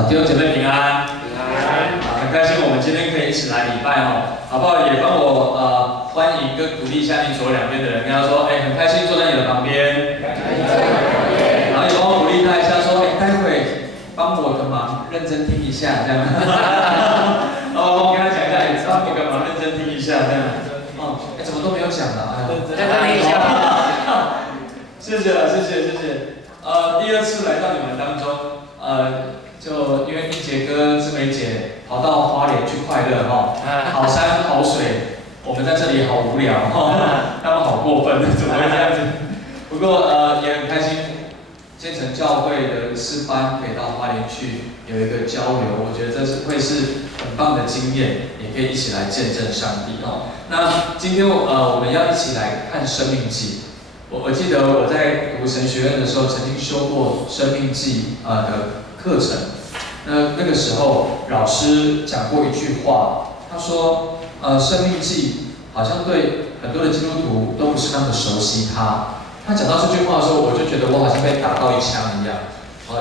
弟兄姐妹平安，平安。很开心我们今天可以一起来礼拜哦，好不好？也帮我欢迎跟鼓励一下你左右两边的人，跟他说，很开心坐在你的旁边，然后也帮我鼓励他一下，说，待会帮我个忙，认真听一下，这样。然后帮我跟他讲一下，帮我个忙，认真听一下，这样。怎么都没有讲呢？认真听一下。谢谢了，谢谢。第二次来到你们当中，就因为一杰哥、志梅姐跑到花莲去快乐哈，好山好水，我们在这里好无聊哈，他们好过分，怎么会这样子？不过也很开心，建成教会的诗班可以到花莲去有一个交流，我觉得这会是很棒的经验，也可以一起来见证上帝哦。那今天我们要一起来看《生命记》。我记得我在读神学院的时候，曾经修过《生命记》的课程。那个时候老师讲过一句话，他说，生命记好像对很多的基督徒都不是那么熟悉它。他讲到这句话的时候，我就觉得我好像被打到一枪一样，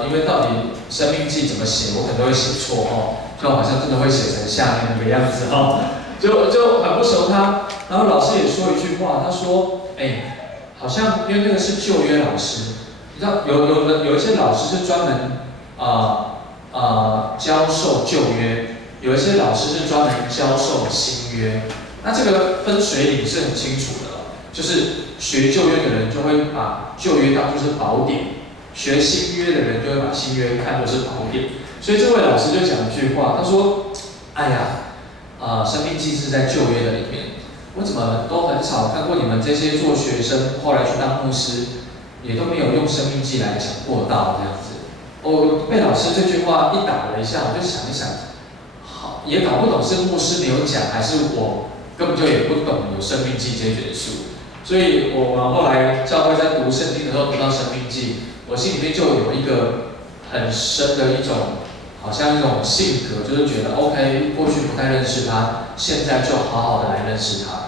因为到底生命记怎么写，我可能都会写错就好像真的会写成下面那个样子就很不熟它。然后老师也说一句话，他说，好像因为那个是旧约老师，你知道有一些老师是专门教授旧约，有一些老师是专门教授新约。那这个分水岭是很清楚的，就是学旧约的人就会把旧约当作是宝典，学新约的人就会把新约看作是宝典。所以这位老师就讲一句话，他说：“哎呀，生命记是在旧约的里面。我怎么都很少看过你们这些做学生，后来去当牧师，也都没有用生命记来讲过道这样子。”我被老师这句话一打了一下，我就想一想，好，也搞不懂是牧师没有讲，还是我根本就也不懂有生命记这卷书。所以我们后来教会在读圣经的时候读到生命记，我心里面就有一个很深的一种，好像一种性格，就是觉得 OK， 过去不太认识他，现在就好好的来认识他。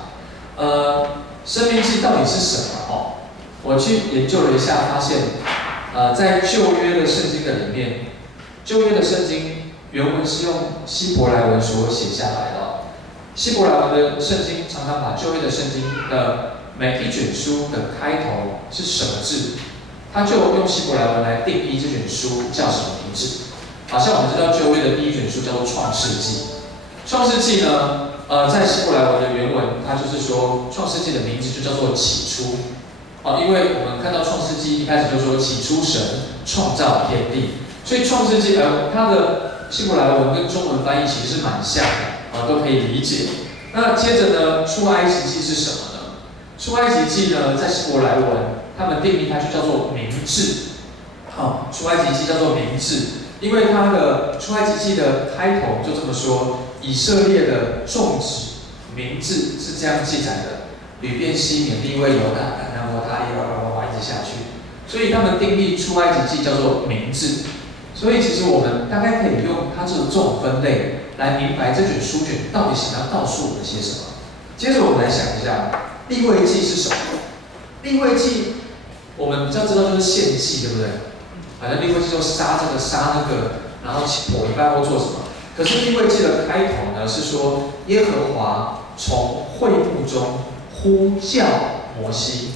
生命记到底是什么？我去研究了一下，发现，在旧约的圣经的里面，旧约的圣经原文是用希伯来文所写下来的。希伯来文的圣经常常把旧约的圣经的每一卷书的开头是什么字，他就用希伯来文来定义这卷书叫什么名字。好像我们知道旧约的第一卷书叫做《创世纪》，创世纪呢，在希伯来文的原文，它就是说创世纪的名字就叫做起初。因为我们看到创世纪一开始就说起初神创造天地，所以创世纪它的希伯来文跟中文翻译其实是蛮像的，都可以理解。那接着呢，出埃及记是什么呢？出埃及记呢，在希伯来文他们定义它就叫做明志。出埃及记叫做明志，因为它的出埃及记的开头就这么说：以色列的众子明志是这样记载的。吕便、西缅、利未、犹大、但、拿、摩、他、耶、一直下去，所以他们定义出埃及记叫做明志。所以其实我们大概可以用它这种分类来明白这卷书卷到底想要告诉我们些什么。接着我们来想一下，利未记是什么？利未记我们比较知道就是献祭，对不对？好像利未记就杀这个杀那个，然后剖一半或做什么。可是利未记的开头呢是说，耶和华从会幕中呼叫摩西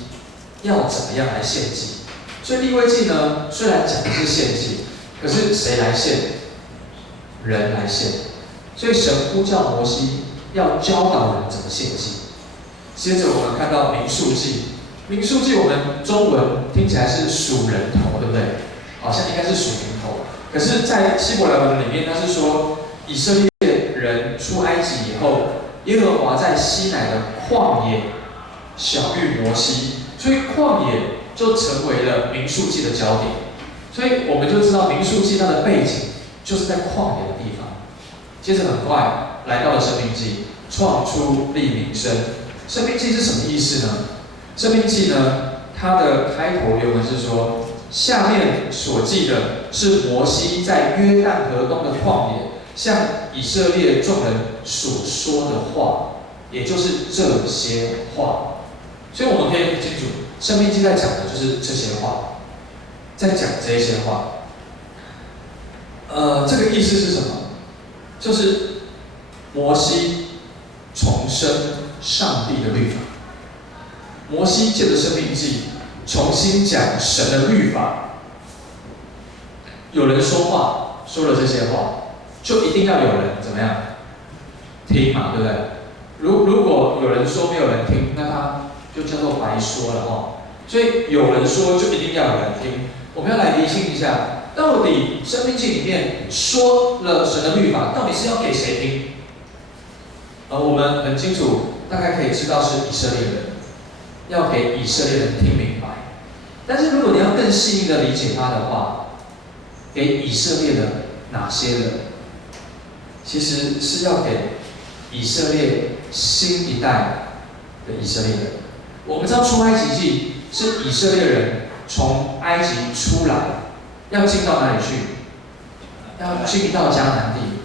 要怎么样来献祭。所以利未记呢，虽然讲的是献祭，可是谁来献？人来献。所以神呼叫摩西要教导人怎么献祭。接着我们看到民数记，民数记我们中文听起来是数人头，对不对？好像应该是数人头。可是，在希伯来文里面，它是说以色列人出埃及以后，耶和华在西乃的旷野晓谕摩西，所以旷野就成为了民数记的焦点。所以我们就知道民数记它的背景就是在旷野的地方。接着很快来到了生命记，创出立民生。生命记是什么意思呢？生命记呢，它的开头原文是说，下面所记的是摩西在约旦河东的旷野向以色列众人所说的话，也就是这些话。所以我们可以很清楚，生命记在讲的就是这些话，在讲这些话。这个意思是什么？就是摩西重申上帝的律法。摩西借着申命记重新讲神的律法。有人说话，说了这些话，就一定要有人怎么样听嘛，对不对？如果有人说没有人听，那他就叫做白说了哦。所以有人说就一定要有人听。我们要来厘清一下，到底申命记里面说了神的律法，到底是要给谁听？我们很清楚，大概可以知道是以色列人，要给以色列人听明白。但是如果你要更细腻的理解它的话，给以色列的哪些人？其实是要给以色列新一代的以色列人。我们知道出埃及记是以色列人从埃及出来，要进到哪里去？要进到迦南地。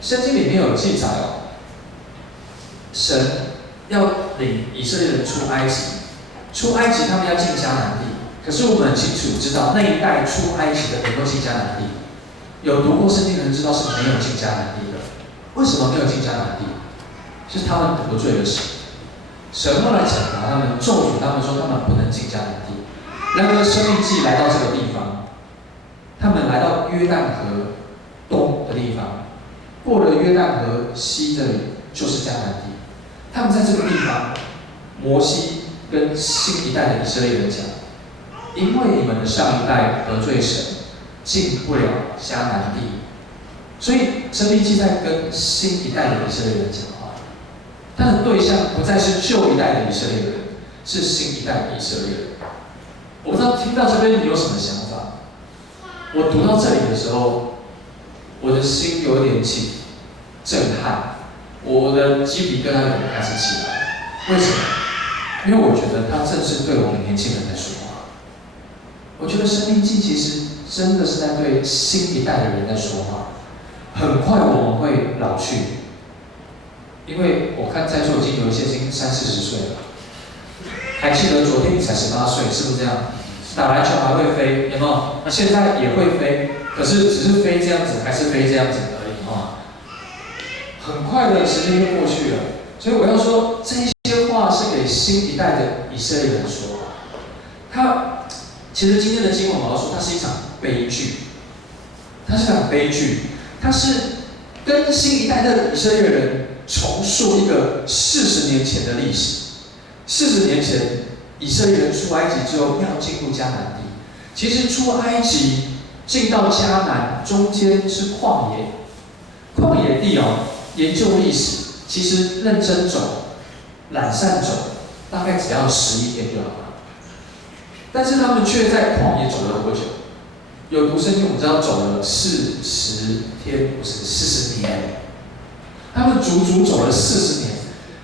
圣经里面有记载哦，神要领以色列人出埃及，出埃及他们要进迦南地。可是我们很清楚知道，那一代出埃及的人都进迦南地。有读过圣经的人知道是没有进迦南地的。为什么没有进迦南地？是他们得罪了神，神后来惩罚他们，咒诅他们说他们不能进迦南地。然而申命记来到这个地方，他们来到约旦河东的地方，过了约旦河西这里就是迦南地。他们在这个地方，摩西跟新一代的以色列人讲，因为你们的上一代得罪神，进不了迦南地，所以申命记在跟新一代的以色列人讲话。他的对象不再是旧一代的以色列人，是新一代的以色列人。我不知道听到这边你有什么想法？我读到这里的时候，我的心有点起震撼，我的鸡皮疙瘩有点开始起来。为什么？因为我觉得他正是对我们年轻人在说话。我觉得申命记其实真的是在对新一代的人在说话。很快我们会老去，因为我看在座已经有一些已经30、40岁了。还记得昨天你才18岁，是不是这样？打篮球还会飞，有没有？现在也会飞，可是只是飞这样子，还是飞这样子而已啊。很快的时间就过去了，所以我要说，这些话是给新一代的以色列人说。其实今天的经文我要说，它是一场悲剧，它是一场悲剧，它是跟新一代的以色列人重述一个40年前的历史。40年前，以色列人出埃及之后要进入迦南地。其实出埃及进到迦南中间是旷野，旷野地哦。研究历史，其实认真走、懒散走，大概只要11天就好了。但是他们却在旷野走了多久？有读圣经，我们知道走了40天，不是40年。他们足足走了40年，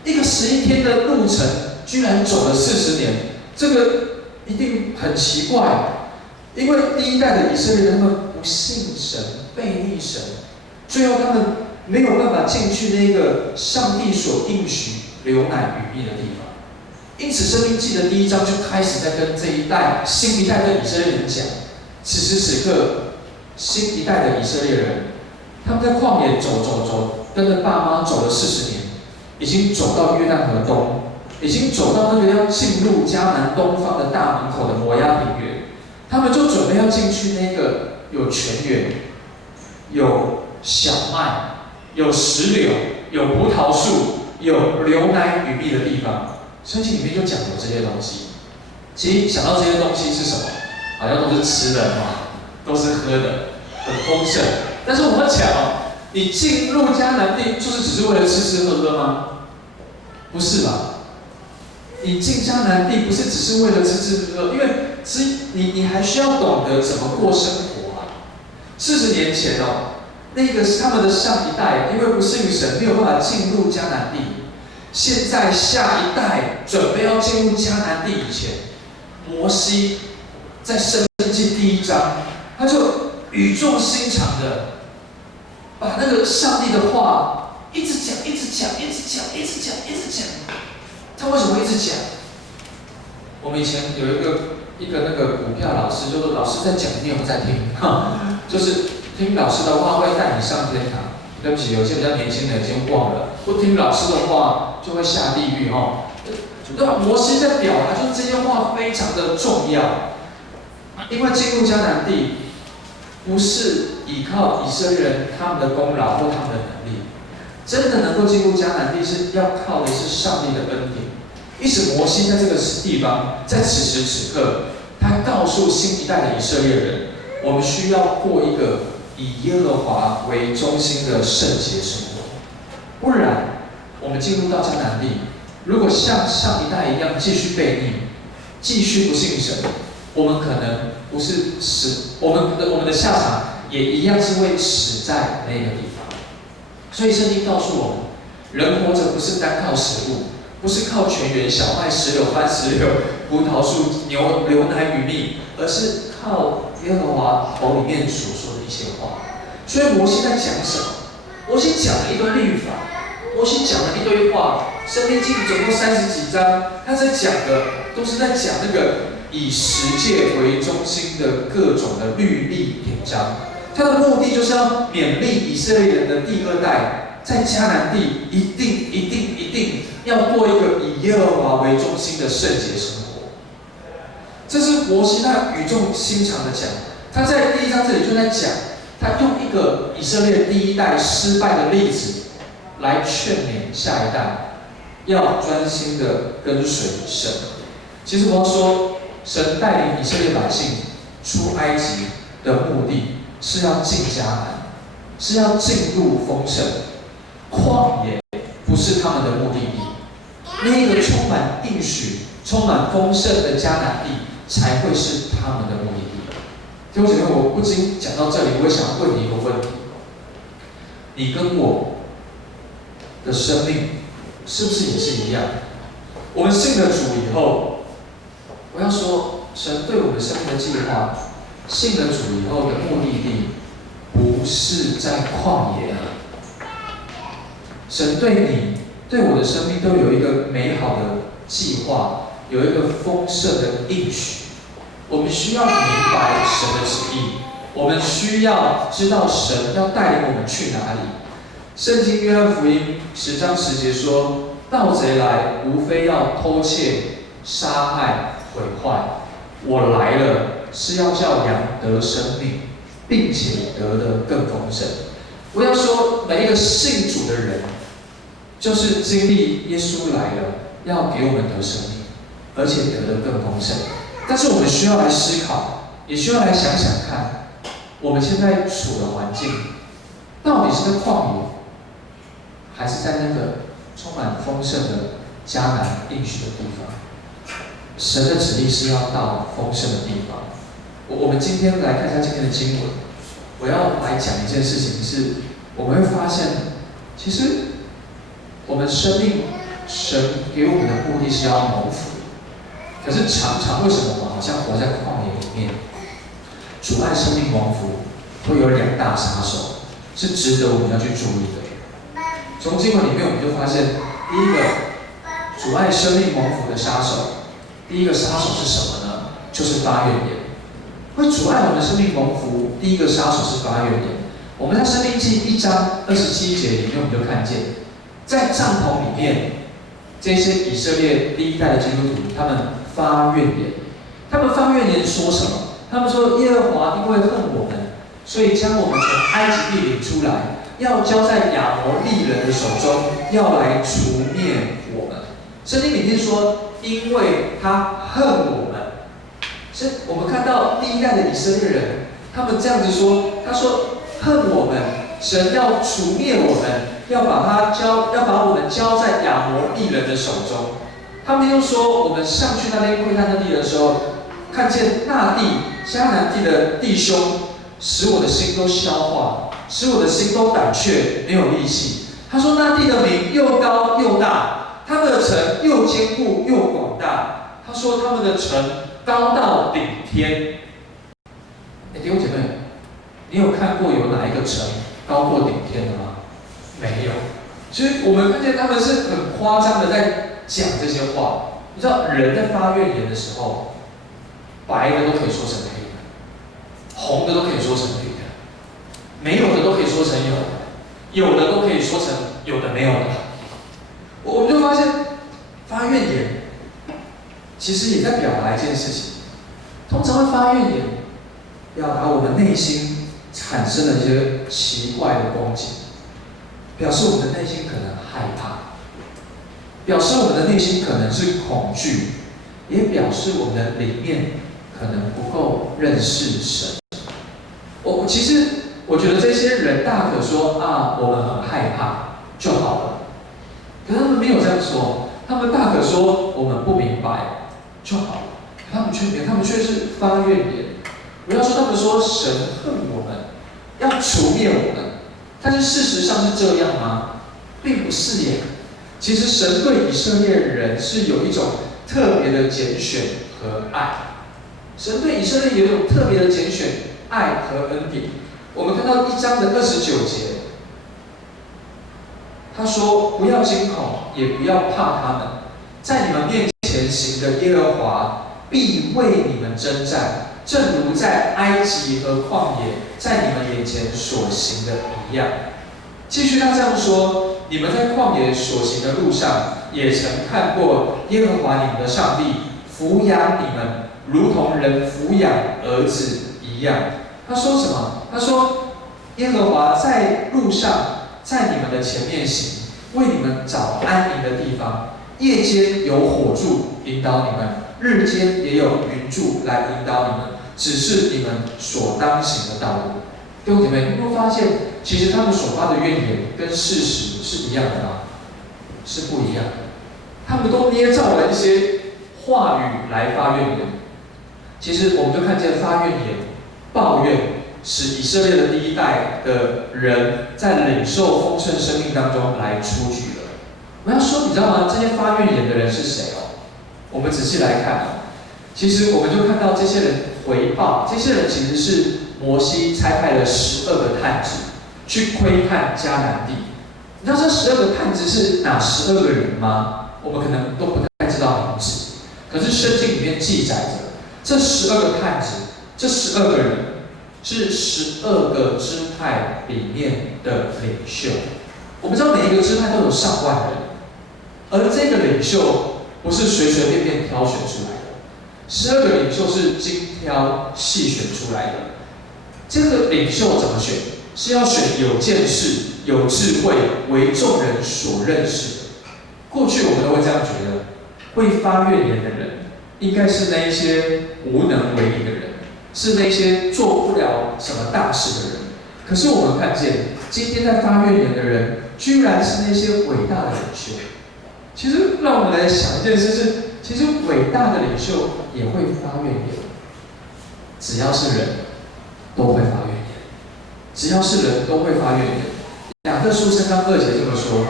一个11天的路程，居然走了40年，这个一定很奇怪。因为第一代的以色列人，他们不信神，背逆神，最后他们没有办法进去那个上帝所应许流奶与蜜的地方。因此，申命记的第1章就开始在跟这一代新一代的以色列人讲，此时此刻，新一代的以色列人，他们在旷野走，跟着爸妈走了40年，已经走到约旦河东，已经走到那个要进入迦南东方的大门口的摩押平原，他们就准备要进去那个有泉源、有小麦、有石榴、有葡萄树、有流奶与蜜的地方。圣经里面就讲有这些东西。其实想到这些东西是什么？好像都是吃的嘛，都是喝的，很丰盛。但是我们讲哦，你进入迦南地，就是只是为了吃喝吗？不是吧？你进迦南地不是只是为了吃喝，因为你还需要懂得怎么过生活啊。40年前哦，那个是他们的上一代，因为不信神，没有办法进入迦南地。现在下一代准备要进入迦南地以前，摩西在申命记第1章，他就语重心长的把那个上帝的话一直讲。他为什么一直讲？我们以前有一个那个股票老师，就说老师在讲，你有没有在听？就是听老师的话会带你上天堂。对不起，有些比较年轻的已经忘了，不听老师的话就会下地狱哦。那摩西在表达就是这些话非常的重要，因为进入迦南地不是依靠以色列人他们的功劳或他们的能力，真的能够进入迦南地是要靠的是上帝的恩典。因此，摩西在这个地方，在此时此刻，他告诉新一代的以色列人，我们需要过一个以耶和华为中心的圣洁生活，不然我们进入到迦南地，如果像上一代一样继续悖逆，继续不信神，我们可能不是死，我们的下场也一样是会死在那个地方。所以圣经告诉我们，人活着不是单靠食物，不是靠泉源、小麦、石榴、番石榴、葡萄树、牛奶与蜜，而是靠耶和华口里面所说的一些话。所以摩西在讲什么？摩西讲了一堆律法，摩西讲了一堆话。申命记总共30几章，他在讲的都是在讲那个以十诫为中心的各种的律例典章。他的目的就是要勉励以色列人的第二代，在迦南地一定要过一个以耶和华为中心的圣洁生活。这是摩西他语重心长的讲。他在第1章这里就在讲，他用一个以色列第一代失败的例子来劝勉下一代，要专心的跟随神。其实我要说，神带领以色列百姓出埃及的目的是要进迦南，是要进入丰盛。旷野不是他们的目的地，那个充满应许、充满丰盛的迦南地才会是他们的目的地。弟兄姐妹，我不禁讲到这里，我也想问你一个问题：你跟我的生命是不是也是一样？我们信了主以后，我要说，神对我们生命的计划，信了主以后的目的地，不是在旷野。神对你、对我的生命都有一个美好的计划，有一个丰盛的应许。我们需要明白神的旨意，我们需要知道神要带领我们去哪里。圣经约翰福音10章10节说：“盗贼来，无非要偷窃、杀害、毁坏。我来了，是要叫羊得生命，并且得的更丰盛。”我要说，每一个信主的人，就是经历耶稣来了，要给我们得生命，而且得的更丰盛。但是我们需要来思考，也需要来想想看，我们现在处的环境，到底是在旷野，还是在那个充满丰盛的迦南应许的地方？神的旨意是要到丰盛的地方。我们今天来看一下今天的经文，我要来讲一件事情是，我们会发现，其实我们生命，神给我们的目的是要蒙福。可是常常为什么我们好像活在旷野里面？阻碍生命蒙福会有2大杀手，是值得我们要去注意的。从经文里面我们就发现，第一个阻碍生命蒙福的杀手，第一个杀手是什么呢？就是发怨言。会阻碍我们生命蒙福，第一个杀手是发怨言。我们在申命记1章27节里面，我们就看见，在帐篷里面，这些以色列第一代的基督徒，他们发怨言。他们发怨言说什么？他们说：“耶和华因为恨我们，所以将我们从埃及地领出来，要交在亚摩利人的手中，要来除灭我们。”圣经里面说：“因为他恨我们。”是我们看到第一代的以色列人，他们这样子说：“他说恨我们，神要除灭我们，要把我们交在亚摩利人的手中。”他们又说：“我们上去那边窥探那地的时候，看见那地迦南地的弟兄，使我的心都消化，使我的心都胆怯，没有力气。”他说：“那地的名又高又大，他们的城又坚固又广大。”他说：“他们的城高到顶天。”弟兄姐妹，你有看过有哪一个城高过顶天的吗？没有。所以我们看见他们是很夸张的在讲这些话。你知道人在发怨言的时候，白的都可以说成黑的，红的都可以说成绿的。没有的都可以说成有的，有的都可以说成有的没有的。我们就发现，发怨言其实也在表达一件事情。通常会发怨言，表达我们内心产生了一些奇怪的光景，表示我们的内心可能害怕，表示我们的内心可能是恐惧，也表示我们的里面可能不够认识神。其实我觉得这些人大可说啊，我们很害怕就好了，可他们没有这样说，他们大可说我们不明白就好了，可他们却没有，他们却是发怨言。不要说他们说神恨我们，要除灭我们，但是事实上是这样吗？并不是耶。其实神对以色列人是有一种特别的拣选和爱，神对以色列有一种特别的拣选、爱和恩典。我们看到1章的29节，他说：“不要惊恐，也不要怕他们，在你们面前行的耶和华必为你们征战，正如在埃及和旷野，在你们眼前所行的一样。”继续他这样说：“你们在旷野所行的路上，也曾看过耶和华你们的上帝抚养你们，如同人抚养儿子一样。”他说什么？他说：“耶和华在路上，在你们的前面行，为你们找安宁的地方。夜间有火柱引导你们，日间也有云柱来引导你们，只是你们所当行的道路。”弟兄姐妹，你有没有发现，其实他们所发的怨言跟事实是一样的吗？是不一样的。他们都捏造了一些话语来发怨言。其实我们就看见发怨言、抱怨，使以色列的第一代的人在领受丰盛生命当中来出局了。我要说，你知道吗？这些发怨言的人是谁哦？我们仔细来看哦，其实我们就看到这些人回报，这些人其实是摩西差派了12个探子去窥探迦南地。你知道这12个探子是哪12个人吗？我们可能都不太知道名字，可是圣经里面记载着，这12个探子，这12个人是12个支派里面的领袖。我们知道每一个支派都有上万人，而这个领袖不是随随便便挑选出来的，12个领袖是精挑细选出来的。这个领袖怎么选？是要选有见识、有智慧、为众人所认识的。过去我们都会这样觉得，会发怨言的人，应该是那一些无能为力的人，是那些做不了什么大事的人。可是我们看见，今天在发怨言的人，居然是那些伟大的领袖。其实，让我们来想一件事是，其实伟大的领袖也会发怨言。只要是人，都会发怨言。只要是人都会发怨言。雅各书3章2节这么说：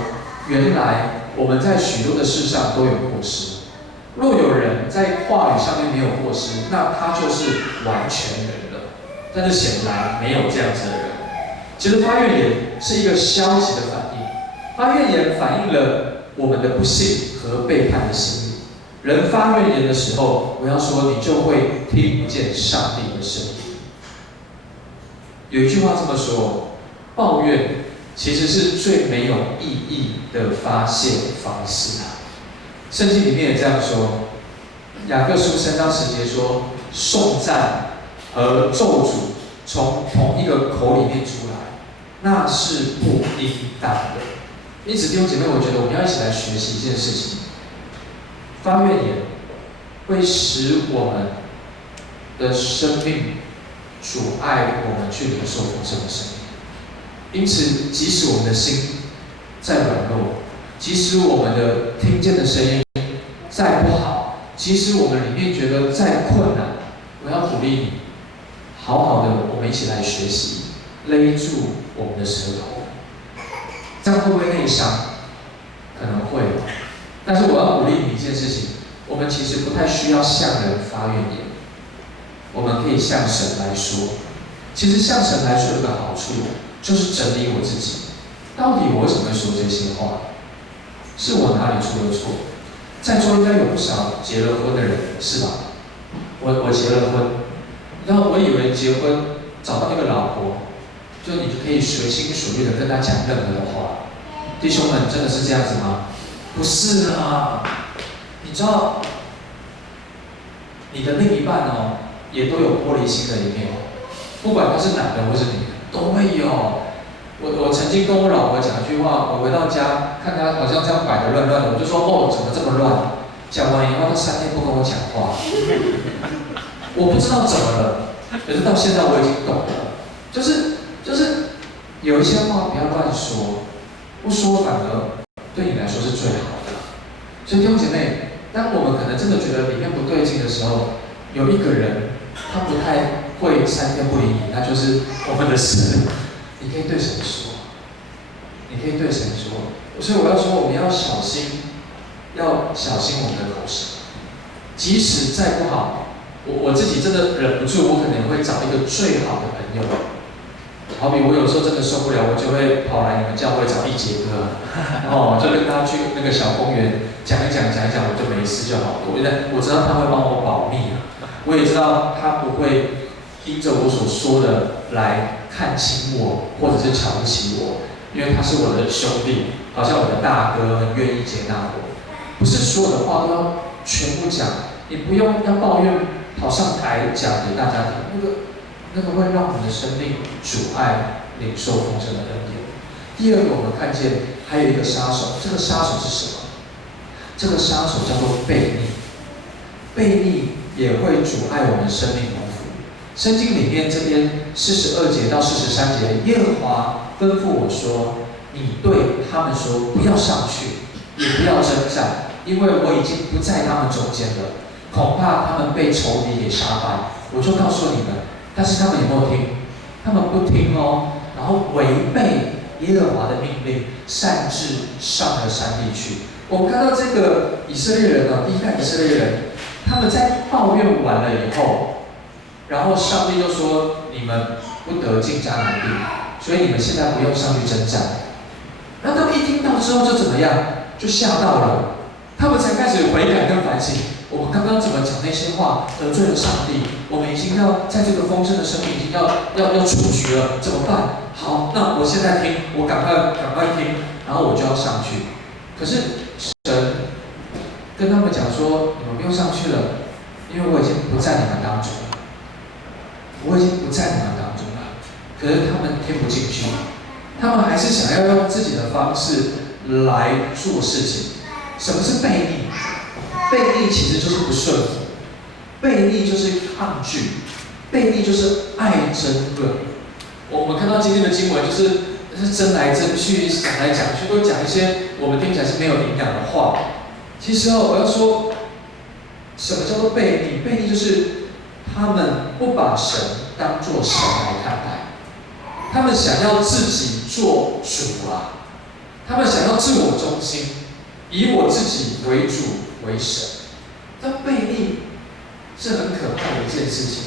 原来我们在许多的事上都有过失。若有人在话语上面没有过失，那他就是完全人了。但是显然没有这样子的人。其实发怨言是一个消极的反应，发怨言反映了我们的不幸和背叛的心理。人发怨言的时候，我要说，你就会听不见上帝的声音。有一句话这么说：抱怨其实是最没有意义的发泄方式。圣经里面也这样说，雅各书3章10节说：颂赞和咒诅从同一个口里面出来，那是不应当的。因此，弟兄姐妹，我觉得我们要一起来学习一件事情：发怨言会使我们的生命阻碍我们去领受丰盛的生命。因此，即使我们的心再软弱，即使我们的听见的声音再不好，即使我们里面觉得再困难，我要鼓励你，好好的，我们一起来学习，勒住我们的舌头。这样会不会内伤？可能会，但是我要鼓励你一件事情：我们其实不太需要向人发怨言，我们可以向神来说。其实向神来说有个好处，就是整理我自己。到底我为什么会说这些话？是我哪里出了错？在座应该有不少结了婚的人，是吧？我结了婚，然后我以为结婚找到一个老婆就你就可以随心所欲的跟他讲任何的话。弟兄们，真的是这样子吗？不是啊，你知道，你的另一半哦，也都有玻璃心的一面，不管他是男的或是女的，都会有。我曾经跟我老婆讲一句话，我回到家看她好像这样摆得乱乱的，我就说哦，怎么这么乱？讲完以后，她3天不跟我讲话，我不知道怎么了，可是到现在我已经懂了，就是有一些话不要乱说，不说反而对你来说是最好的。所以弟兄姐妹，当我们可能真的觉得里面不对劲的时候，有一个人他不太会3天不理你，那就是我们的神。你可以对神说，你可以对神说。所以我要说，我们要小心，要小心我们的口舌。即使再不好，我自己真的忍不住，我可能会找一个最好的朋友。好比我有时候真的受不了，我就会跑来你们教会找一节哥，就跟他去那个小公园讲一讲，我就没事就好了。我知道他会帮我保密我也知道他不会因着我所说的来看轻我，或者是瞧不起我，因为他是我的兄弟，好像我的大哥，很愿意接纳我。不是所有的话都要全部讲，你不用要抱怨，跑上台讲给大家听，那个会让我们的生命阻碍领受丰盛的恩典。第二个，我们看见还有一个杀手，这个杀手是什么？这个杀手叫做悖逆，悖逆也会阻碍我们生命蒙福。圣经里面这边42节到43节，耶和华吩咐我说：“你对他们说，不要上去，也不要征战，因为我已经不在他们中间了，恐怕他们被仇敌给杀败。”我就告诉你们，但是他们有没有听？他们不听哦，然后违背耶和华的命令，擅自上了山地去。我们看到这个以色列人第一代以色列人，他们在抱怨完了以后，然后上帝就说：“你们不得进迦南地，所以你们现在不用上去征战。”然后他们一听到之后就怎么样？就吓到了，他们才开始悔改跟反省。我们刚刚怎么讲那些话得罪了上帝？我们已经要在这个丰盛的生命已经要出局了，怎么办？好，那我现在听，我赶快听，然后我就要上去。可是神跟他们讲说：“你们不用上去了，因为我已经不在你们当中了，我已经不在你们当中了。”可是他们听不进去，他们还是想要用自己的方式来做事情。什么是悖逆？悖逆其实就是不顺服，悖逆就是抗拒，悖逆就是爱争论。我们看到今天的经文，就是争来争去，讲来讲去，都讲一些我们听起来是没有营养的话。其实我要说，什么叫做悖逆？悖逆就是他们不把神当作神来看待，他们想要自己做主他们想要自我中心，以我自己为主为神。但悖逆是很可怕的一件事情。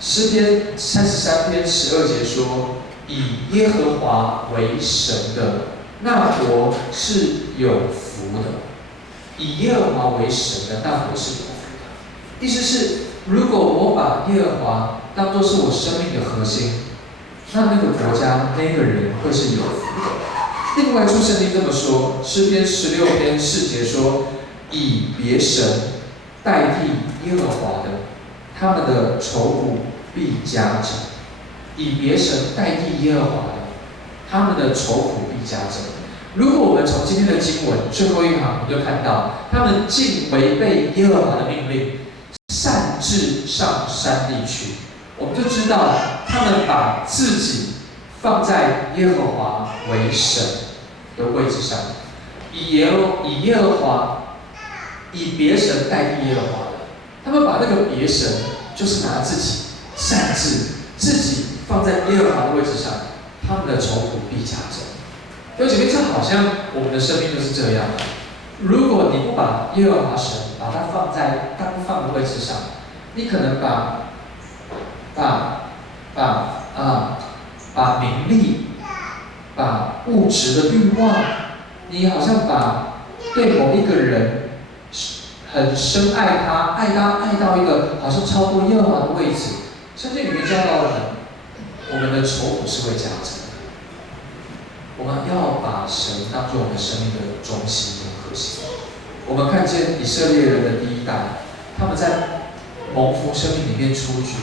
诗篇33篇12节说：“以耶和华为神的，那国是有福的。”以耶和华为神的，那国是有福的。意思是，如果我把耶和华当作是我生命的核心，那个国家那个人会是有福的。另外，圣经这么说，诗篇16篇4节说：“以别神代替耶和华的，他们的愁苦必加增。”以别神代替耶和华的，他们的愁苦必加增。如果我们从今天的经文最后一行，我们就看到他们竟违背耶和华的命令，擅自上山地去，我们就知道他们把自己放在耶和华为神的位置上，以耶和华，以别神代替耶和华的，他们把那个别神就是拿自己擅自自己放在耶和华的位置上，他们的愁苦必加增。弟兄姐妹，这好像我们的生命就是这样。如果你不把耶和华神把它放在当放的位置上，你可能把名利、把物质的欲望，你好像把对某一个人很深爱他，爱到一个好像超过耶和华的位置。圣经里面教导我们，我们的愁苦是会加增的。我们要把神当作我们生命的中心跟核心。我们看见以色列人的第一代，他们在蒙福生命里面出局，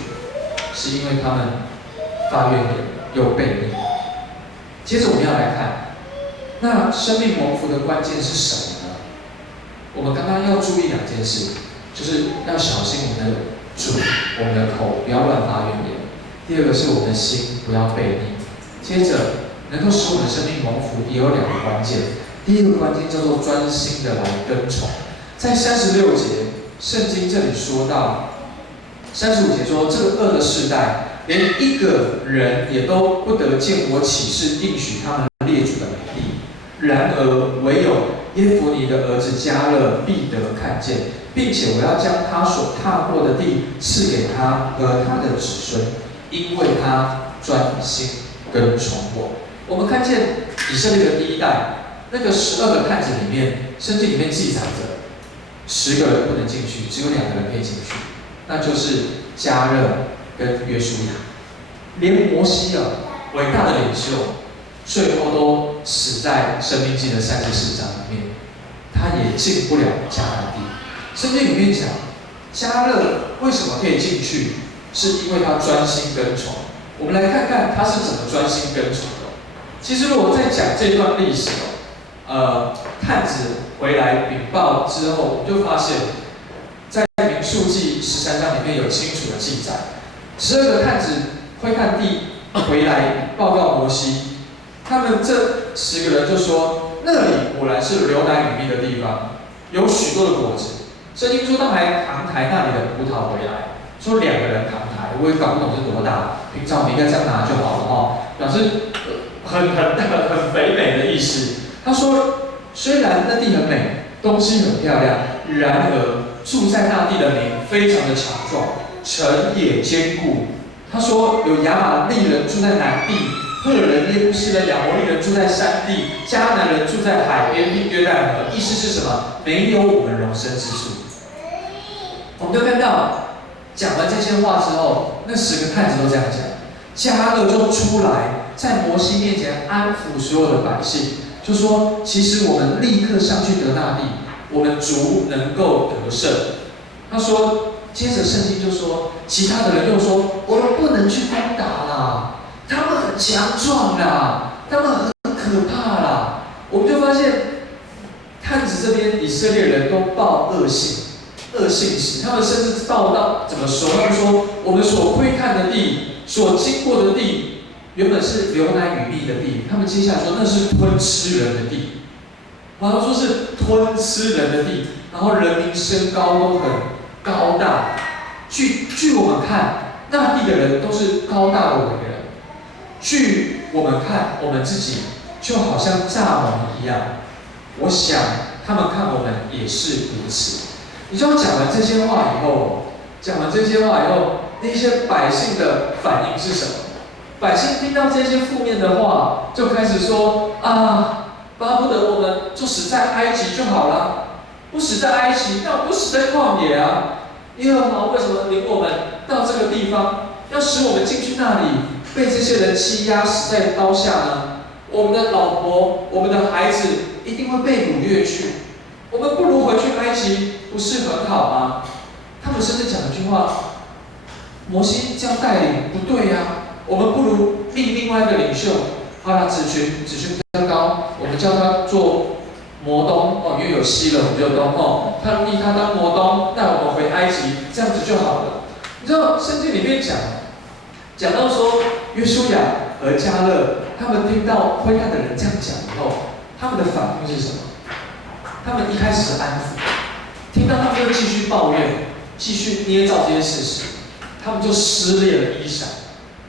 是因为他们发怨言又悖逆。接着我们要来看，那生命蒙福的关键是什么呢？我们刚刚要注意两件事，就是要小心我们的嘴、我们的口不要乱发怨言。第二个是我们的心不要悖逆。接着能够使我们生命蒙福也有两个关键。第一个关键叫做专心的来跟从。在36节，圣经这里说到，35节说，这个恶的世代，连一个人也都不得见我起誓应许他们列祖的美地。然而唯有耶孚尼的儿子迦勒必得看见，并且我要将他所踏过的地赐给他和他的子孙，因为他专心跟从我。我们看见以色列的第一代，那个12个探子里面，圣经里面记载着10个人不能进去，只有2个人可以进去，那就是迦勒跟约书亚。连摩西伟大的领袖，最后都死在申命记的34章里面，他也进不了迦南地。圣经里面讲，迦勒为什么可以进去，是因为他专心跟从。我们来看看他是怎么专心跟从的。其实如果在讲这段历史探子回来禀报之后，我们就发现，在民数记13章里面有清楚的记载，12个探子会看地回来报告摩西，他们这10个人就说，那里果然是流奶与蜜的地方，有许多的果子。圣经说他们还扛抬那里的葡萄回来，说2个人扛抬，我也搞不懂是多大，平常我们应该这样拿就好了表示很肥美的意思。他说，虽然那地很美，东西很漂亮，然而住在那地的民非常的强壮，城也坚固。他说，有亚玛力人住在南地，赫人、耶布斯人、亚摩利人住在山地，迦南人住在海边并约旦河。意思是什么？没有我们容身之处。我们就看到，讲完这些话之后，那10个探子都这样讲，迦勒就出来，在摩西面前安抚所有的百姓，就说：其实我们立刻上去得那地，我们足能够得胜。他说，接着圣经就说，其他的人又说，我们不能去攻打啦，他们很强壮啦，他们很可怕啦。我们就发现，探子这边以色列人都报恶信使，他们甚至报到怎么说？他们说，我们所窥看的地，所经过的地，原本是流奶与蜜的地，他们接下来说那是吞吃人的地，然后说是吞吃人的地，然后人民身高都很高大。据我们看，那地的人都是高大的伟人。据我们看，我们自己就好像蚱蜢一样。我想他们看我们也是如此。你知道讲完这些话以后，那些百姓的反应是什么？百姓听到这些负面的话，就开始说啊，巴不得我们就死在埃及就好了，不死在埃及，那我不死在旷野啊。耶和华为什么领我们到这个地方，要使我们进去那里，被这些人欺压，死在刀下呢？我们的老婆、我们的孩子一定会被掳掠去，我们不如回去埃及，不是很好吗？他们甚至讲一句话：摩西这样带领不对呀，我们不如立另外一个领袖，好了，子群比较高，我们叫他做摩东因为有西了，我们就东他立他当摩东，带我们回埃及，这样子就好了。你知道圣经里面讲到说，约书亚和迦勒他们听到会看的人这样讲以后，他们的反应是什么？他们一开始是安抚，听到他们又继续抱怨，继续捏造这些事实，他们就撕裂了衣裳，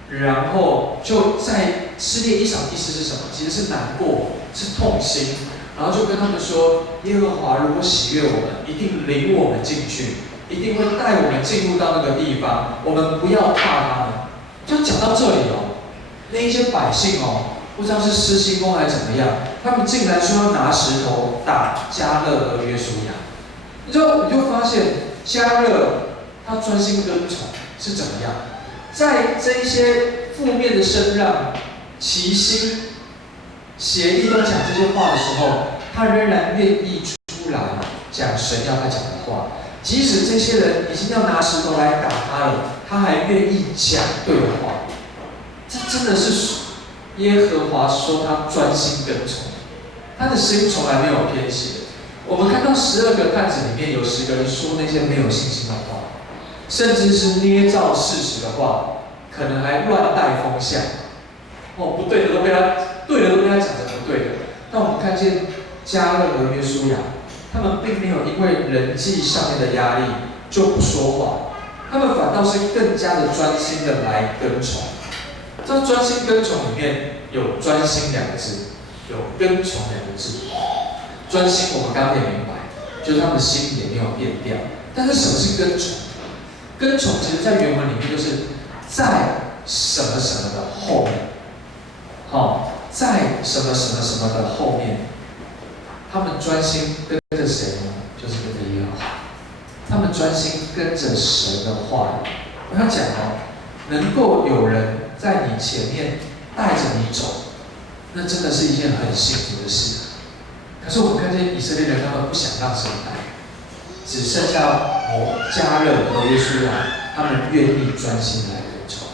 然后就在撕裂衣裳的意思是什么？其实是难过，是痛心。然后就跟他们说，耶和华如果喜悦我们，一定领我们进去，一定会带我们进入到那个地方，我们不要怕他们。就讲到这里那一些百姓不知道是失心疯还是怎么样，他们竟然说要拿石头打迦勒和约书亚。你就发现迦勒他专心跟从是怎么样，在这一些负面的声浪齐心协力都讲这些话的时候，他仍然愿意出来讲神要他讲的话。即使这些人已经要拿石头来打他了，他还愿意讲对的话。这真的是耶和华说他专心跟从，他的心从来没有偏斜。我们看到12个探子里面有10个人说那些没有信心的话，甚至是捏造事实的话，可能还乱带风向。不对的都被他，对的都被他讲成不对的。但我们看见迦勒和约书亚，他们并没有因为人际上面的压力就不说话，他们反倒是更加的专心的来跟从。这专心跟从里面有专心2个字，有跟从2个字。专心我们刚刚也明白，就是他们的心也没有变掉。但是什么是跟从？跟从其实在原文里面就是在什么什么的后面，在什么什么什么的后面。他们专心跟着谁呢？就是跟着耶和华。他们专心跟着神的话语。我要讲能够有人在你前面带着你走，那真的是一件很幸福的事。可是我们看见以色列人，他们不想让神带，只剩下迦勒和约书亚，他们愿意专心来跟从。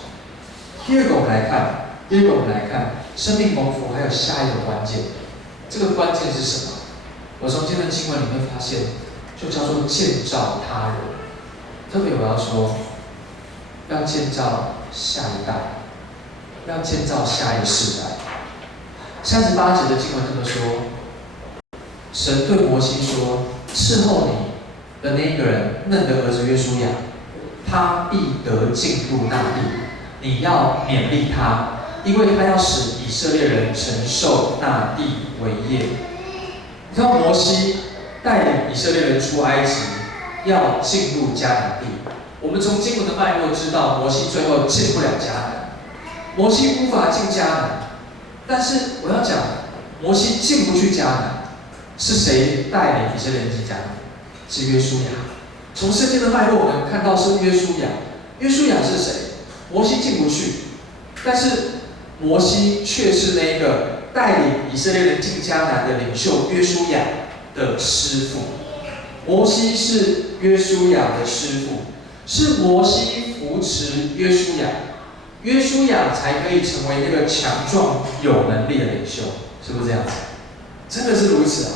第二个我们来看，生命蒙福还有下一个关键。这个关键是什么？我从今天的经文里面发现，就叫做建造他人。特别我要说，要建造下一代，要建造下一世代。38节的经文这么说：神对摩西说，伺候你的那个人，嫩的儿子约书亚，他必得进入那地，你要勉励他，因为他要使以色列人承受那地为业。你知道摩西带领以色列人出埃及，要进入迦南地。我们从经文的脉络知道，摩西最后进不了迦南，摩西无法进迦南。但是我要讲，摩西进不去迦南，是谁带领以色列人进迦南？是约书亚。从圣经的脉络，我们看到是约书亚。约书亚是谁？摩西进不去，但是摩西却是那个带领以色列人进迦南的领袖约书亚的师傅。摩西是约书亚的师傅，是摩西扶持约书亚，约书亚才可以成为那个强壮有能力的领袖，是不是这样子？真的是如此啊！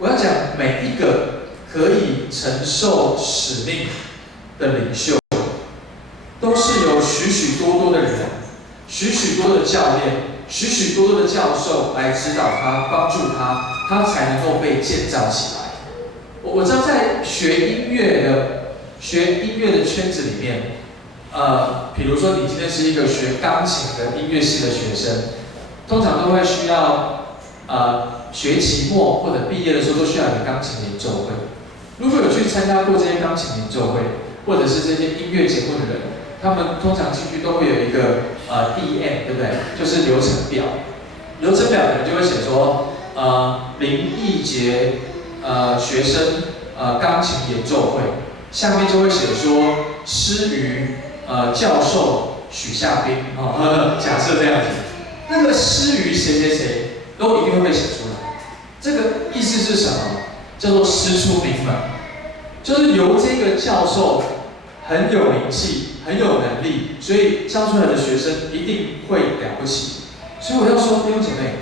我要讲每一个可以承受使命的领袖，都是有许许多多的人、许许多的教练、许许多多的教授来指导他、帮助他，他才能够被建造起来。我知道在学音乐的圈子里面，比如说你今天是一个学钢琴的音乐系的学生，通常都会需要学期末或者毕业的时候都需要有钢琴演奏会。如果有去参加过这些钢琴演奏会，或者是这些音乐节目的人，他们通常进去都会有一个DM， 对不对？就是流程表。流程表可能就会写说，林奕杰学生钢琴演奏会，下面就会写说施于教授许夏斌假设这样子，那个施于谁谁谁都一定会被写出来。这个意思是什么？叫做师出名门，就是由这个教授很有名气、很有能力，所以教出来的学生一定会了不起。所以我要说，弟兄姐妹，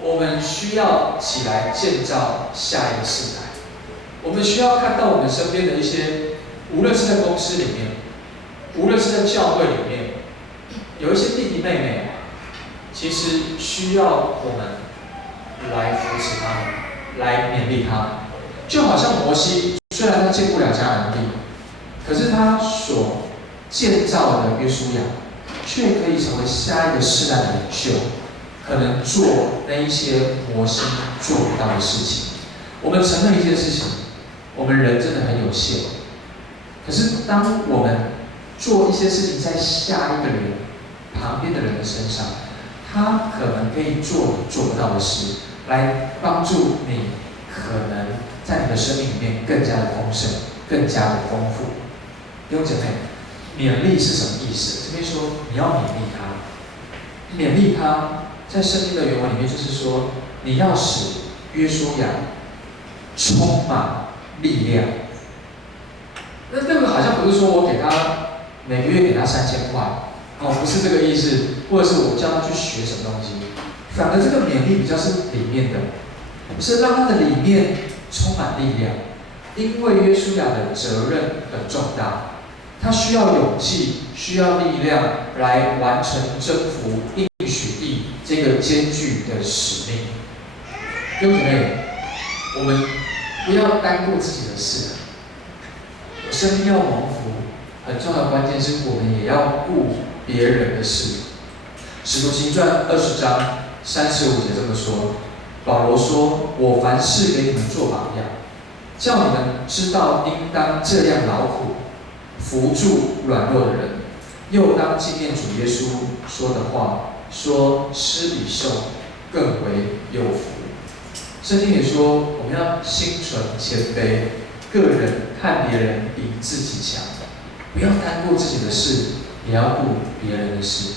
我们需要起来建造下一个世代。我们需要看到我们身边的一些，无论是在公司里面，无论是在教会里面，有一些弟弟妹妹，其实需要我们来扶持他们，来勉励他们。就好像摩西，虽然他进不了迦南地，可是他所建造的约书亚，却可以成为下一个世代的领袖，可能做那一些摩西做不到的事情。我们承认一件事情，我们人真的很有限。可是当我们做一些事情在下一个人旁边的人的身上，他可能可以做你做不到的事，来帮助你，可能在你的生命里面更加的丰盛，更加的丰富。弟兄姐妹，勉励是什么意思？这边说你要勉励他，勉励他，在圣经的原文里面就是说，你要使约书亚充满力量。那这个好像不是说我给他每个月给他3000块，哦，不是这个意思，或者是我叫他去学什么东西，反而这个勉励比较是里面的，是让他的里面充满力量。因为约书亚的责任很重大，他需要勇气，需要力量来完成征服应许地这个艰巨的使命。弟兄姐妹，我们不要单顾自己的事，生命要蒙福，很重要的关键是我们也要顾别人的事。使徒行传20章35节这么说，保罗说：“我凡事给你们做榜样，叫你们知道应当这样劳苦，扶助软弱的人，又当纪念主耶稣说的话，说施比受更为有福。”圣经也说，我们要心存谦卑，个人看别人比自己强，不要单顾自己的事，也要顾别人的事。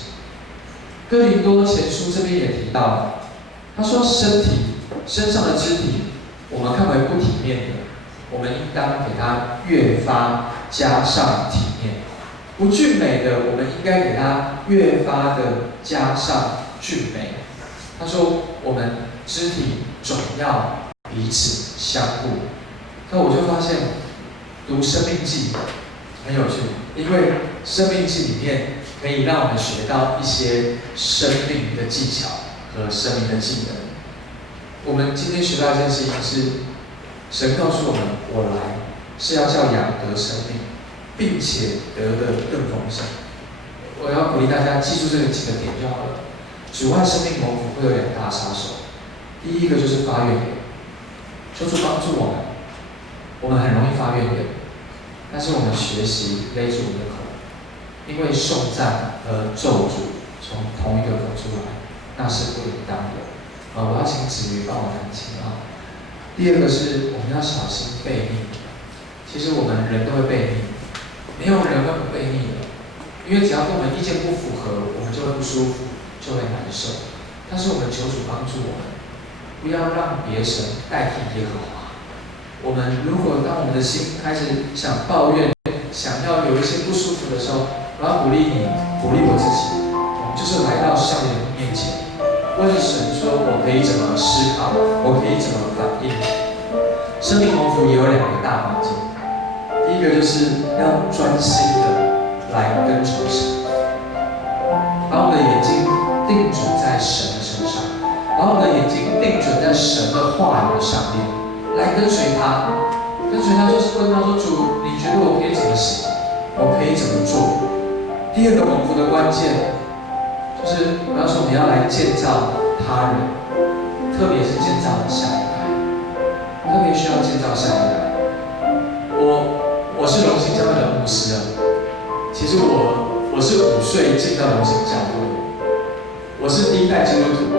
哥林多前书这边也提到，他说身上的肢体，我们看为不体面的，我们应当给它越发加上体面；不俊美的，我们应该给它越发的加上俊美。他说，我们肢体总要彼此相顾。那我就发现，读《生命记》很有趣，因为《生命记》里面可以让我们学到一些生命的技巧和生命的技能。我们今天学到一件事情是，神告诉我们，我来是要叫羊得生命，并且得的更丰盛。我要鼓励大家记住这几个点就好了。主爱生命蒙福会有2大杀手，第一个就是发怨言，求主帮助我们。我们很容易发怨言，但是我们学习勒住我们的口，因为颂赞和咒诅从同一个口出来，那是不应当的。我要请子瑜帮我弹琴啊。第二个是我们要小心悖逆。其实我们人都会悖逆，没有人会不悖逆的，因为只要跟我们意见不符合，我们就会不舒服，就会难受。但是我们求主帮助我们，不要让别神代替耶和华。我们如果当我们的心开始想抱怨，想要有一些不舒服的时候，我要鼓励你，鼓励我自己，我们就是来到上帝的面前，问神说：我可以怎么思考？我可以怎么反应？生命蒙福也有2个大环境，第一个就是要专心的来跟从神，把我们的眼睛定准在神的身上，把我们的眼睛定准在神的话语的上面，来跟随他。跟随他就是问他说：主，你觉得我可以怎么行？我可以怎么做？第2个蒙福的关键，就是我要说我们要来建造他人，特别是建造下一代，特别需要建造下一代。我是荣兴教会的牧师啊，其实我是5岁进到荣兴教会，我是第1代基督徒。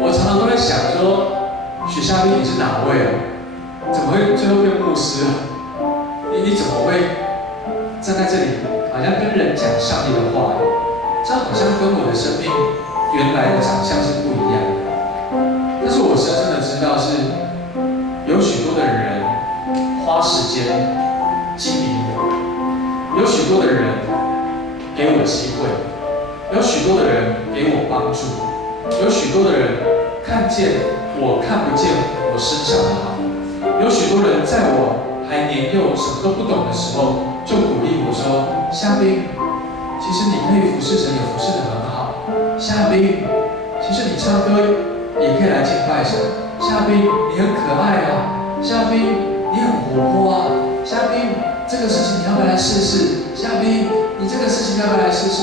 我常常都在想说，许夏斌你是哪位啊？怎么会最后变牧师啊？你怎么会站在这里，好像跟人讲上帝的话语？这好像跟我的生命原来的长相是不一样的。但是我深深的知道是，有许多的人花时间经营我，有许多的人给我机会，有许多的人给我帮助，有许多的人看见我看不见我身上的好，有许多人在我还年幼、什么都不懂的时候，就鼓励我说：夏斌，其实你可以服侍神，也服侍得很好。夏斌，其实你唱歌也可以来敬拜神。夏斌，你很可爱啊。夏斌，你很活泼啊。夏斌，这个事情你要不要来试试？夏斌，你这个事情要不要来试试？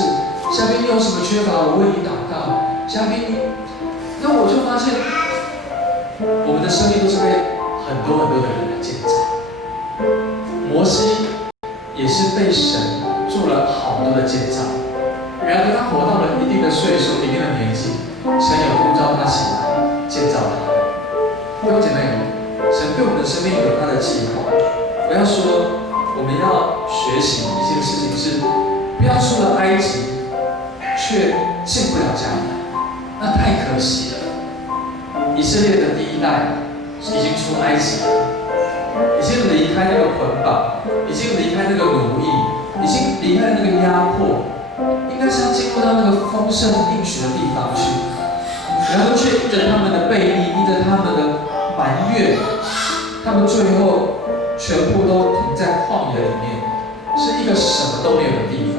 夏斌，你有什么缺乏，我为你祷告。夏斌，那我就发现，我们的生命都是被很多的人来建造。摩西也是被神做了好多的建造，然而他活到了一定的岁数、一定的年纪，神也呼召他起来建造他。弟兄姐妹，神对我们的生命有他的计划。我要说，我们要学习一件事事情是，不要出了埃及，却进不了迦南，那太可惜了。以色列的第一代已经出埃及了，已经离开那个捆绑，已经离开那个奴役，已经离开那个压迫，应该是要进入到那个丰盛应许的地方去。然后却因着他们的悖逆，因着他们的埋怨，他们最后全部都停在旷野里面，是一个什么都没有的地方。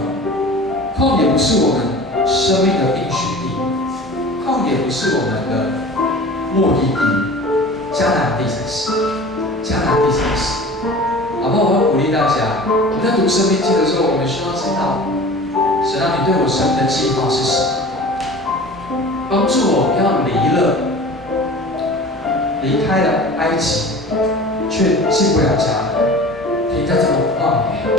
旷野不是我们生命的应许地，旷野不是我们的目的地，迦南地才是，迦南地才是。好不好？我要鼓励大家，我们在读生命记的时候，我们需要知道，神啊，你对我生命的计划是什么？帮助我不要离开了埃及，却进不了迦南，停在这个旷野。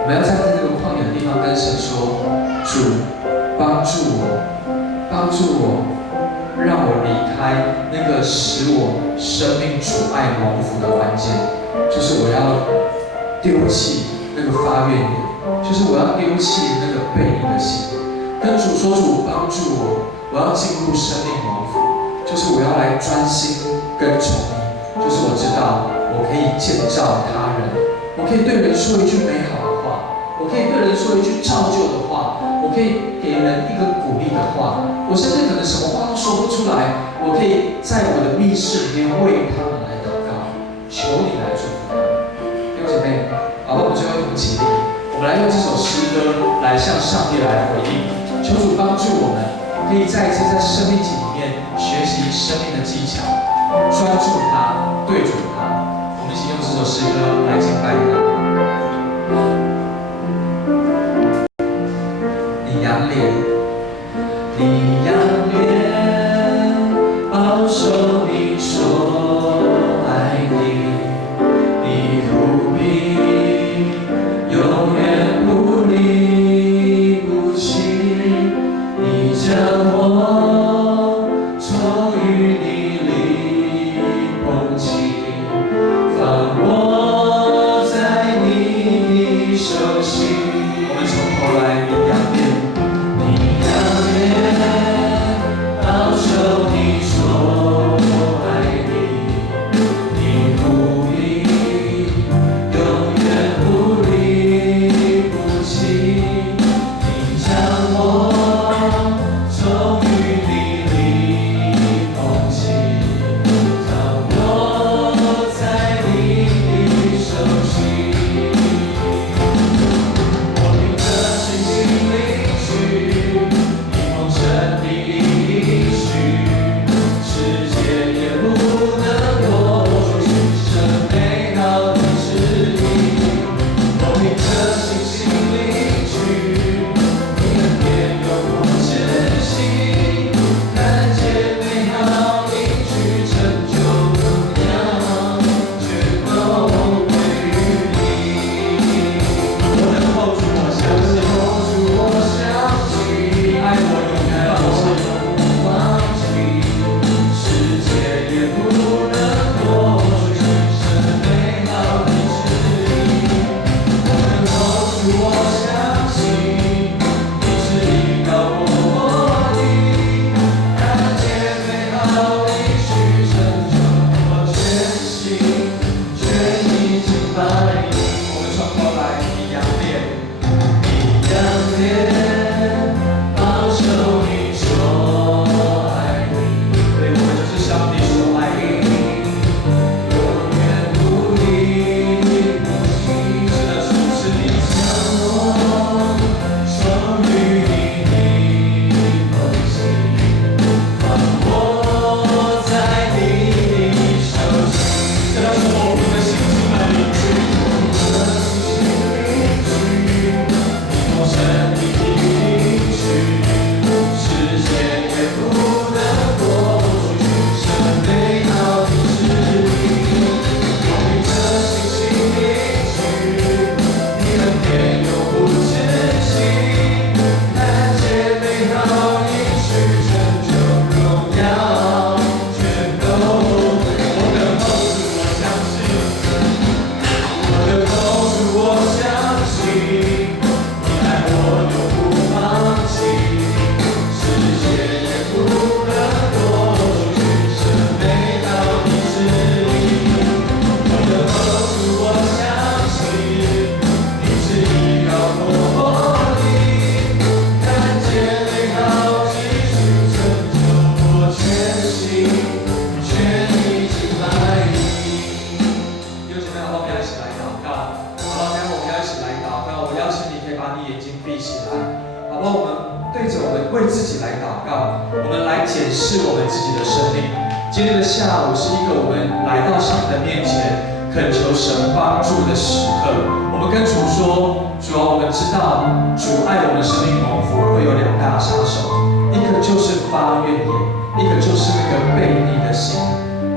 我们要站在这个旷野的地方，跟神说：主，帮助我，帮助我，让我离开那个使我生命阻碍蒙福的关键，就是我要丢弃那个发怨言，就是我要丢弃那个悖逆的心。跟主说：主帮助我，我要进入生命蒙福，就是我要来专心跟从你，就是我知道我可以建造他人，我可以对人说一句美好的话，我可以对人说一句造就的话，我可以给人一个鼓励的话，我甚至可能什么话都说不出来，我可以在我的密室里面为他们来祷告，求你来祝福他们。弟兄姐妹，好吧，我们最后一同起立，我们来用这首诗歌来向上帝来回应。求主帮助我们，可以再一次在生命记里面学习生命的技巧，专注它，对准它。我们一起用这首诗歌来敬拜他。你仰脸，你仰脸，保守你所爱的，你不必永远不离不弃。将我从淤泥里捧起，放我在视我们自己的生命。今天的下午是一个我们来到上帝的面前，恳求神帮助的时刻。我们跟主说，主啊，我们知道主爱我们生命蒙福会有两大杀手，一个就是发怨言，一个就是那个悖逆的心。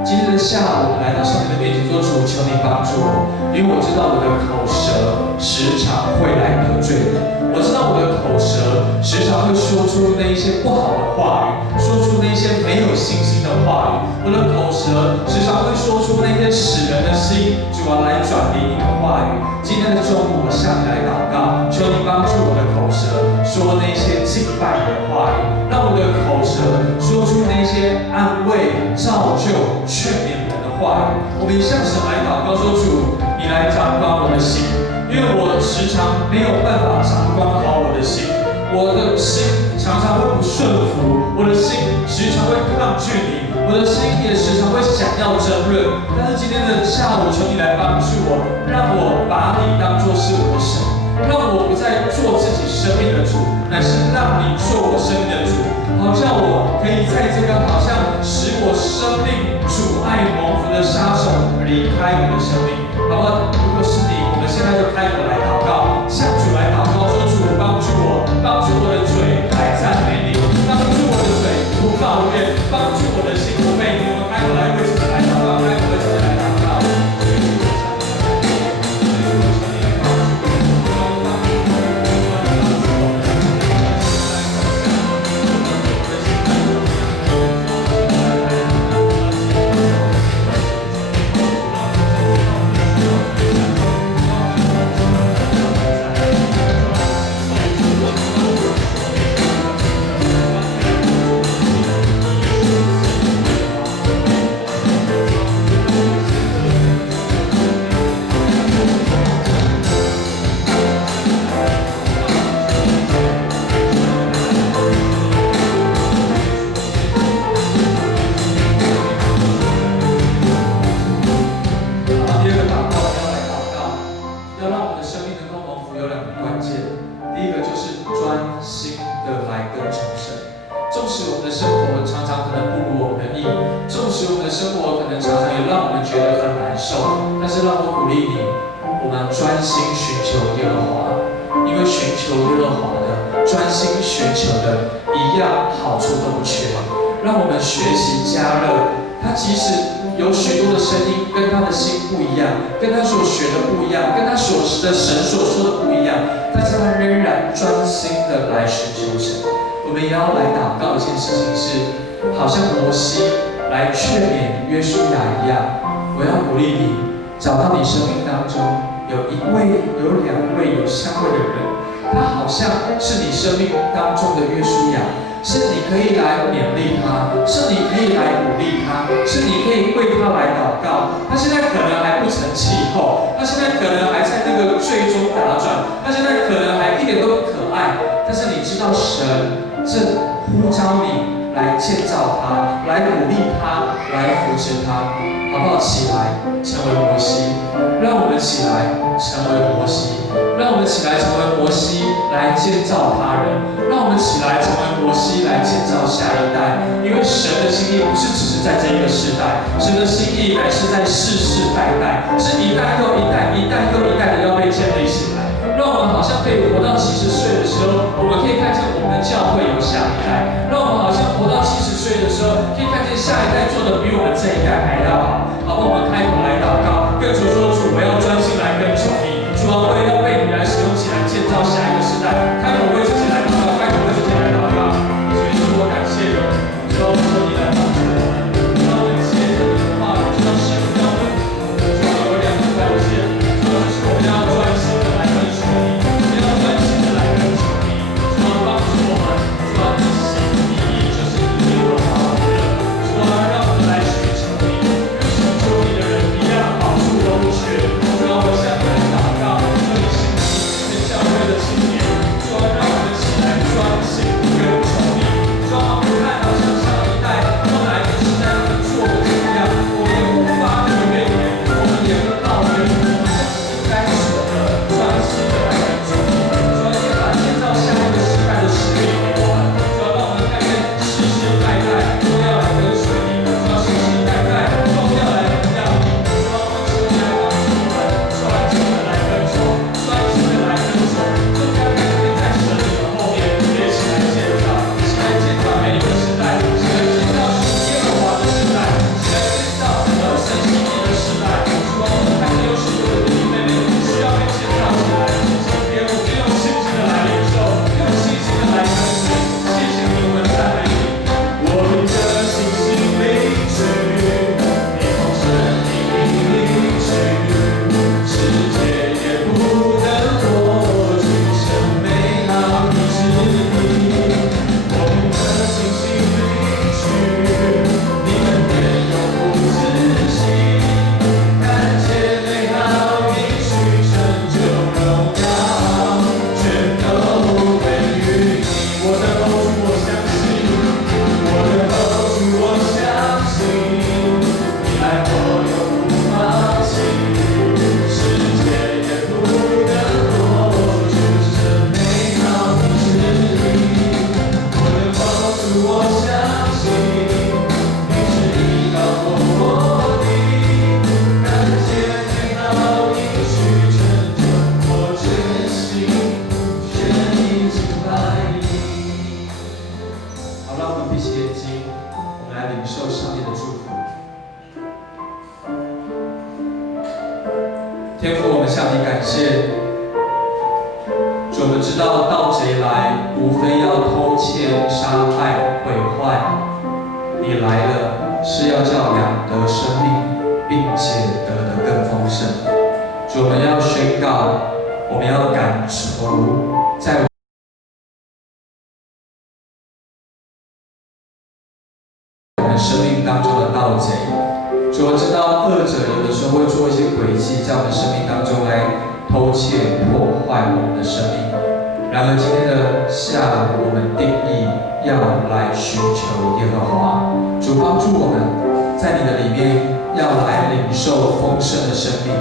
今天的下午，我们来到上帝的面前说，主，求你帮助我，因为我知道我的口舌时常会来得罪你。我知道我的口舌时常会说出那一些不好的话语，说出那些没有信心的话语。我的口舌时常会说出那些使人的心主啊来转离你的话语。今天的中午，我向你来祷告，求你帮助我的口舌说那些敬拜你的话语，让我的口舌说出那些安慰、造就、劝勉人的话语。我们向神来祷告说，主，你来掌管我的心。因为我时常没有办法掌管好我的心，我的心常常会不顺服，我的心时常会抗拒你，我的心也时常会想要争论。但是今天的下午，求你来帮助我，让我把你当作是我的神，让我不再做自己生命的主，乃是让你做我生命的主，好叫我可以在这个好像使我生命阻碍蒙福的杀手离开我的生命。好吧，如果是你，我们现在就开口来祷告，向主来祷告，说主帮助我，帮助我的嘴来赞美你，帮助我的嘴不抱怨，帮助我的心不悖逆。我们开口来为自己来祷告，开口为自己来祷告。跟他所学的不一样，跟他所的神所说的不一样，但是他仍然专心的来寻求神。我们也要来祷告一件事情是，好像摩西来劝勉约书亚一样，我要鼓励你，找到你生命当中有一位、有两位有三位的人，他好像是你生命当中的约书亚。是你可以来勉励他，是你可以来鼓励他，是你可以为他来祷告。他现在可能还不成气候，他现在可能还在那个最终打转，他现在可能还一点都不可爱。但是你知道神正呼召你来建造他，来鼓励他，来扶持他，好不好？起来成为摩西，让我们起来成为摩西，让我们起来成为摩西来建造他人，让我们起来成为摩西来建造下一代。因为神的心意不是只是在这一个世代，神的心意乃是在世世代代，是一代又一代，一代又一代的要被建立起来。让我们好像可以活到70岁的时候，我们可以看见我们的教会有下一代；让我们好像活到70岁的时候，可以看见下一代做得比我们这一代还要好。好，我们开口来祷告，跟主说：主，我要专心来跟从你。主啊，我也要被你来使用起来，建造下一个时代。开口为自己来祷告，开口为自己来祷告。所以说我感谢你，主啊，我求你来帮助我们，让我们借着你的话语，知道神要我们，主啊，有两个关键，主啊，就是我们要专心的来跟从你，我们要专心的来跟从你。主啊，帮助我们，主啊，你心你意就是你给我好的，主啊，让我们来寻求你，跟寻求你的人一样。天父，我们向你感谢。主，我们知道盗贼来，无非要偷窃、杀害、毁坏。你来了，是要叫羊得生命，并且得的更丰盛。主，我们要宣告，我们要赶除在我们生命当中的盗贼。主，我知道恶者有的时候会做一些诡计，在我们生命当中来偷窃、破坏我们的生命。然而今天的下午，我们定义要来寻求耶和华。主，帮助我们在你的里面要来领受丰盛的生命。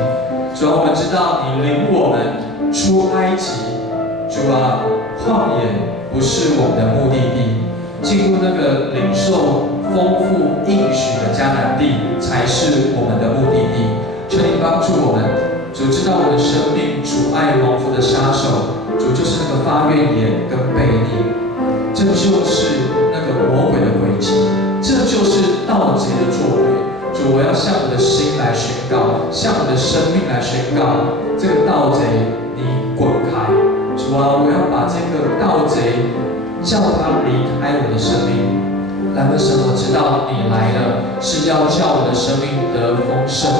主啊，我们知道你领我们出埃及。主啊，旷野不是我们的目的地，进入那个领受丰富应许的迦南地才是我们的目的地。求你帮助我们。主知道我们生命阻碍蒙福的杀手，主就是那个发怨言跟悖逆，这就是那个魔鬼的诡计，这就是盗贼的作为。主，我要向我的心来宣告，向我的生命来宣告，这个盗贼你滚开！主啊，我要把这个盗贼叫他离开我的生命。然而神，我知道你来了，是要叫我的生命得丰盛。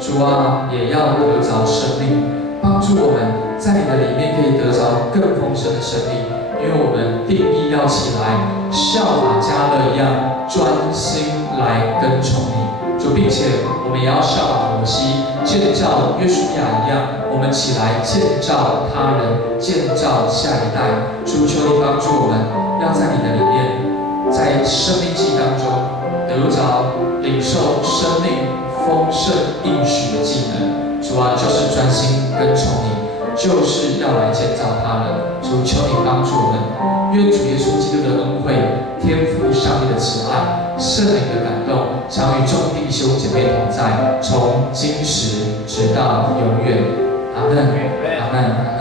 主啊，也要得着生命，帮助我们在你的里面可以得着更丰盛的生命。因为我们定义要起来，效法迦勒一样，专心来跟从你。主，并且我们也要效法摩西，建造约书亚一样，我们起来建造他人，建造下一代。主，求你帮助我们，要在你的里面，在生命记当中得着领受生命丰盛应许的技能。主啊，就是专心跟从你，就是要来建造他人。主，求你帮助我们，愿主耶稣基督的恩惠、天父上帝的慈爱、圣灵的感动，常与众弟兄姐妹同在，从今时直到永远。阿们，阿们。